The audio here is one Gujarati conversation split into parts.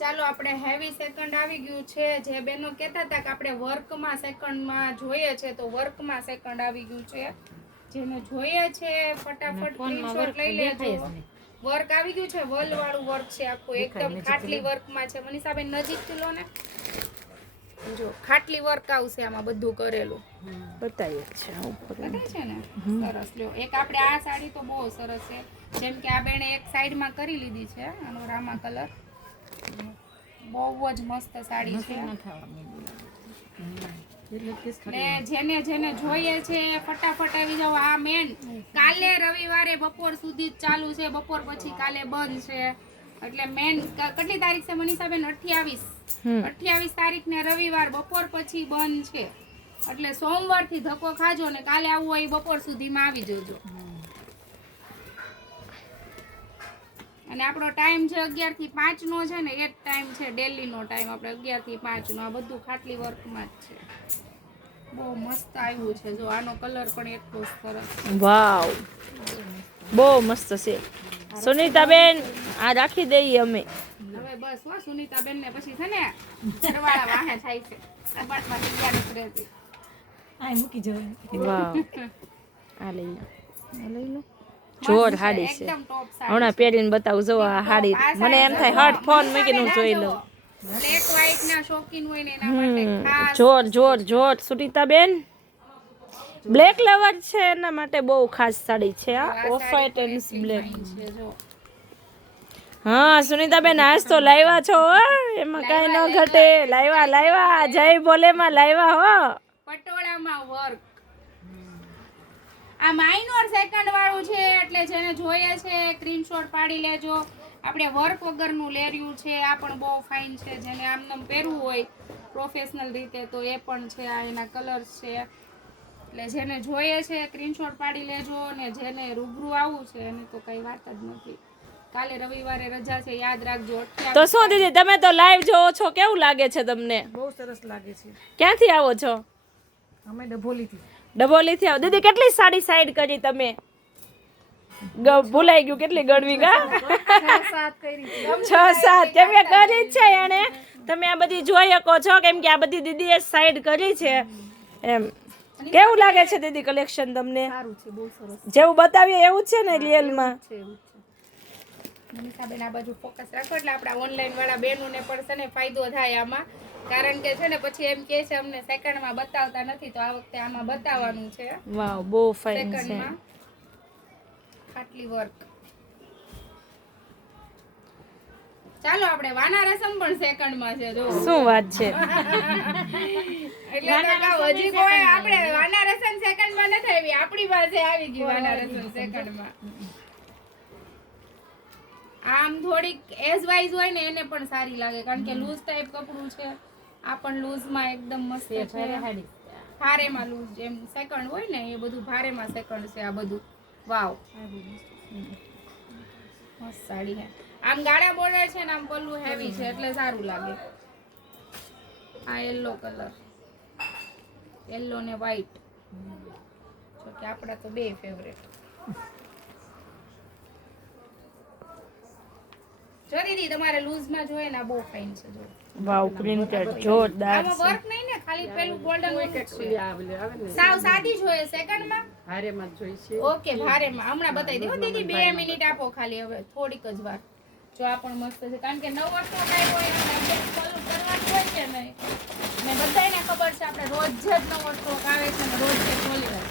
ચાલો આપણે હેવી સેકન્ડ આવી ગયું છે. જે બેનો કહેતા હતા કે આપણે વર્કમાં સેકન્ડમાં જોઈએ છે, તો વર્કમાં સેકન્ડ આવી ગયું છે. જેને જોઈએ છે ફટાફટ સ્ક્રીનશોટ લઈ લેજો. વર્ક આવી ગયું છે, વલ વાળું વર્ક છે, આખું એકદમ ખાટલી વર્કમાં છે. મનીષાબેન નજીક લો ને, જો ખાટલી વર્ક આવશે આમાં બધું કરેલું. બતાવીએ છે બતાવે છે ને, સરસ. લ્યો એક આપણે આ સાડી તો બહુ સરસ છે. જેમ કે આ બેને એક સાઈડમાં કરી લીધી છે, આનો રામા કલર. બહુ જ મસ્ત સાડી છે. ને જેને જેને જોઈએ છે ફટાફટ આવી જાવ. આ મેન કાલે રવિવારે બપોર સુધી જ ચાલુ છે, બપોર પછી કાલે બંધ છે. એટલે મેન કેટલી તારીખ છે મનીષાબેન? 28 તારીખને રવિવાર બપોર પછી બંધ છે. એટલે સોમવારથી ધક્કો ખાજો ને કાલે આવવું હોય બપોર સુધીમાં આવી જજો. અને આપણો ટાઈમ છે 11 થી 5 નો છે ને, એ જ ટાઈમ છે ડેલી નો ટાઈમ. આપણે 11 થી 5 નો. આ બધું ખાટલી વર્કમાં જ છે. બહુ મસ્ત આવ્યું છે. જો આનો કલર પણ એટલો સરસ. વાવ, બહુ મસ્ત છે. સુનીતાબેન આ રાખી દઈએ અમે. હવે બસ હો સુનીતાબેન ને પછી છે ને સરવાળા વાહે થાય છે. કબાટમાં જગ્યા નથી રહેતી. આ મૂકી જવું. વાવ, આ લઈ લો, આ લઈ લો. જોર હાડી છે. હમણાં પહેરીને બતાવું. જો આ હાડી મને એમ થાય હટ ફોન મૂકીને હું જોઈ લઉં. બ્લેક વ્હાઈટ ના શોખીન હોય ને એના માટે ખાસ. જોર જોર જોર. સુનીતાબેન બ્લેક લવર છે એના માટે બહુ ખાસ સાડી છે. આ ઓફ વ્હાઈટ એન્ડ બ્લેક. હા સુનીતાબેન આજ તો લાવ્યા છો હો, એમાં કઈ ન ઘટે. લાવ્યા જય ભોલે માં લાવ્યા હો. પટોળામાં વર્ક. આ માઇનોર સેકન્ડ વાળું છે, એટલે જેને જોઈએ છે સ્ક્રીનશોટ પાડી લેજો. આપણે વર્ક વગરનું લેર્યું છે. આ પણ બહુ ફાઇન છે. જેને આમનામ પહેરવું હોય પ્રોફેશનલ રીતે તો એ પણ છે. આ એના કલર્સ છે. એટલે જેને જોઈએ છે સ્ક્રીનશોટ પાડી લેજો. ને જેને રૂબરૂ આવવું છે એની તો કઈ વાત જ નથી. કાલે રવિવારે રજા છે, યાદ રાખજો. તો શું દીદી તમે તો લાઈવ જોવો છો, કેવું લાગે છે તમને? બહુ સરસ લાગે છે. ક્યાંથી આવો છો? અમે ડભોલીથી. ડભોલીથી આવો. દીદી કેટલી સાડી સાઈડ કરી તમે? ભૂલાઈ ગયું કેટલી ગણવી ગા? 6-7 કેમ કે કરી જ છે એને. તમે આ બધી જોઈ શકો છો, કેમ કે આ બધી દીદીએ સાઈડ કરી છે એમ. કેવું લાગે છે દીદી કલેક્શન તમને? સારું છે, બહુ સરસ જેવું બતાવીએ એવું જ છે ને રિયલમાં? છે, એવું છે. મનીષાબેન આ બાજુ ફોકસ રાખો એટલે આપણા ઓનલાઈન વાળા બહેનોને પણ છે ને ફાયદો થાય આમાં. કારણ કે છે ને પછી એમ કહે છે અમને સેકન્ડમાં બતાવતા નથી, તો આ વખતે આમાં બતાવવાનું છે. વાવ, બહુ ફાઇન છે. સેકન્ડમાં ખાટલી વર્ક. ચાલો આપણે વાના રસમ પણ સેકન્ડમાં છે. જો શું વાત છે. એટલે હજી કોઈ આપણે વાના રસમ સેકન્ડમાં નથી આવી, આપણી પાસે આવી ગઈ વાના રસમ સેકન્ડમાં. આમ થોડીક એજ વાઇઝ હોય ને એને પણ સારી લાગે, કારણ કે લૂઝ ટાઈપ કપડું છે. આ પણ લૂઝમાં એકદમ મસ્ત છે. ભારેમાં લૂઝ જેમ સેકન્ડ હોય ને એ બધું ભારેમાં સેકન્ડ છે આ બધું. વાવ, મસ્ત સાડી છે. આમ ગાળા બોર્ડર છે ને આમ પલ્લું હેવી છે એટલે સારું લાગે. આ યલો કલર, યલો ને વ્હાઈટ, જો કે આપણા તો બે ફેવરેટ. જો દીદી તમારે લૂઝમાં જોઈએ ને બહુ ફાઇન છે. જો વાવ, પ્રિન્ટેડ જોરદાર આમાં છે. વર્ક નહીં ને, ખાલી પેલું ગોલ્ડન વર્ક છે. સાવ સાદી જોઈએ સેકન્ડમાં. ભારેમાં જોઈ છે. ઓકે, ભારેમાં હમણાં બતાવી દો દીદી. 2 મિનિટ આપો ખાલી, હવે થોડીક જ વાર. જો આ પણ મસ્ત છે, કારણ કે નવો સ્ટોક આવ્યો હોય અને અપડેટ કરવાનું હોય છે ને, ને બધાને ખબર છે આપણે રોજ જ નવો સ્ટોક આવે છે ને રોજ જ ખોલી હોય.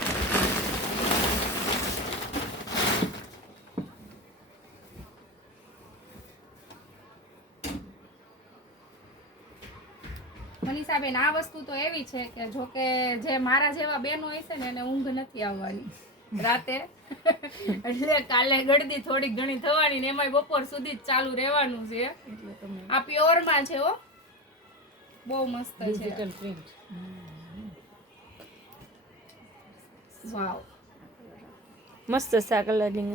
મનીષાબેન આ વસ્તુ તો એવી છે કે જો કે જે મારા જેવા બેનો હોય છે ને એને ઊંઘ નથી આવવાની રાતે. એટલે કાલે ગળદી થોડીક ઘણી થવાની ને એમાંય બપોર સુધી જ ચાલુ રહેવાનું છે. આ પ્યોરમાં છે હો, બહુ મસ્ત છે. Digital print. વાવ, મસ્ત છે કલરિંગ.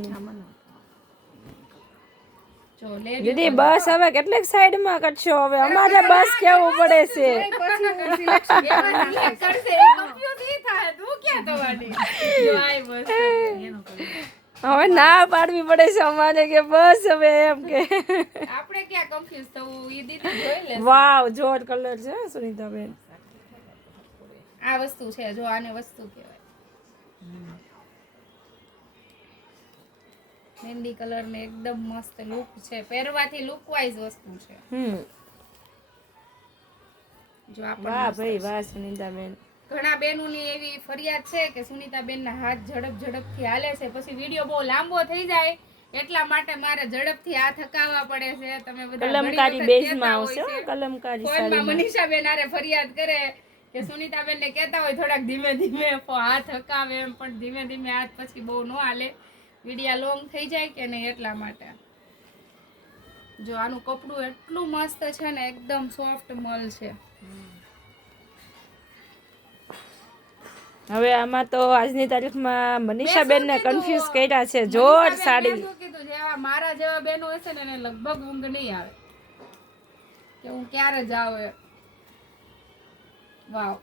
જો લેડી દીદી બસ હવે કેટલીક સાઈડમાં કરશો? હવે અમારે બસ કેવું પડે છે. હવે ના પાડવી પડે છે અમારે કે બસ હવે એમ કે આપણે ક્યાં કન્ફ્યુઝ થવું, ઈ દીદી જોઈ લે. વાવ જોર કલર છે સુનીતાબેન. આ વસ્તુ છે, જો આને વસ્તુ કહેવાય. મહેંદી કલર ને એકદમ મસ્ત લુક છે, પહેરવાથી લુક વાઇઝ વસ્તુ છે. જો આ પણ વાહ મસ્ત ભાઈ છે. વાહ સુનીતાબેન. ઘણા બહેનોની એવી ફરિયાદ છે કે સુનીતાબેનના હાથ ઝડપથી હાલે છે, પછી વિડીયો બહુ લાંબો થઈ જાય એટલા માટે મારે ઝડપથી હાથ હકાવવા પડે છે. તમે બધા કલમકારી ઘણી વખત બેઝમાં કહેતા હોય આવશે છે. કલમકારી ફોનમાં સાડીમાં. મનીષાબેન આરે ફરિયાદ કરે કે સુનીતાબેન ને કહેતા હોય થોડાક ધીમે ધીમે હાથ હકાવે એમ, પણ ધીમે ધીમે હાથ પછી બહુ ન હાલે, વિડિયા લોંગ થઈ જાય કે નહીં એટલા માટે. જો આનું કપડું એટલું મસ્ત છે ને, એકદમ સોફ્ટ મલ છે. હવે આમાં તો આજની તારીખમાં મનીષાબેન ને કન્ફ્યુઝ કર્યા છે. જોર સાડી. મેં શું કીધું, જેવા મારા જેવા બહેનો હશે ને એને લગભગ ઊંઘ નહીં આવે કે હું ક્યારે જાઉં એ. વાવ.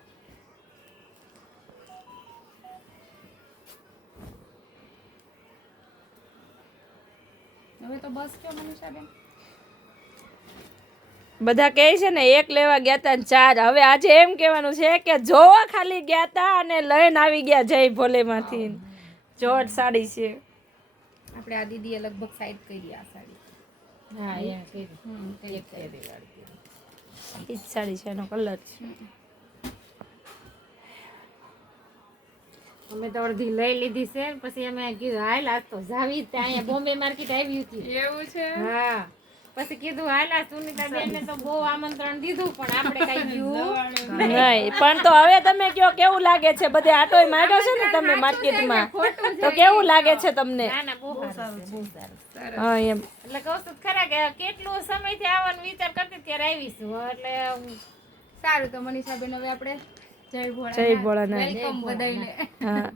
હવે તો બસ કયો મનીષાબેન. બધા કહે છે ને એક લેવા ગયા તા ને 4. હવે આજે એમ કહેવાનું છે કે જોવા ખાલી ગયા તા અને લઈને આવી ગયા જય ભોલેમાંથી. જોર સાડી છે. આપણે આ દીદીએ લગભગ સાઈડ કરી આ સાડી. હા યા છે. એક સાઈડ. ઈ જ સાડી છે, એનો કલર છે. અમે તો અડધી લઈ લીધી છે, પછી અમે કીધું હાલ આજ તો જાવી જ અહીંયા બોમ્બે માર્કેટ આવી હતી. એવું છે. હા પછી કીધું હાલ આ સુનીતાબેન ને તો બહુ આમંત્રણ દીધું પણ આપણે કઈ ગયું નહીં પણ તો હવે તમે કયો કેવું લાગે છે? બધે આટોય માંડ્યો છે ને તમે માર્કેટમાં, તો કેવું લાગે છે તમને? ના ના બહુ સારું છે, બહુ સારું. હા એમ એટલે કહું છું ખરા કે કેટલું સમયથી આવવાનો વિચાર કરતી ત્યારે આવીશું, એટલે સારું તો મનીષાબેન હવે આપણે જય ભોળાનાથ. જય ભોળાનાથ. વેલકમ બધાયને. હા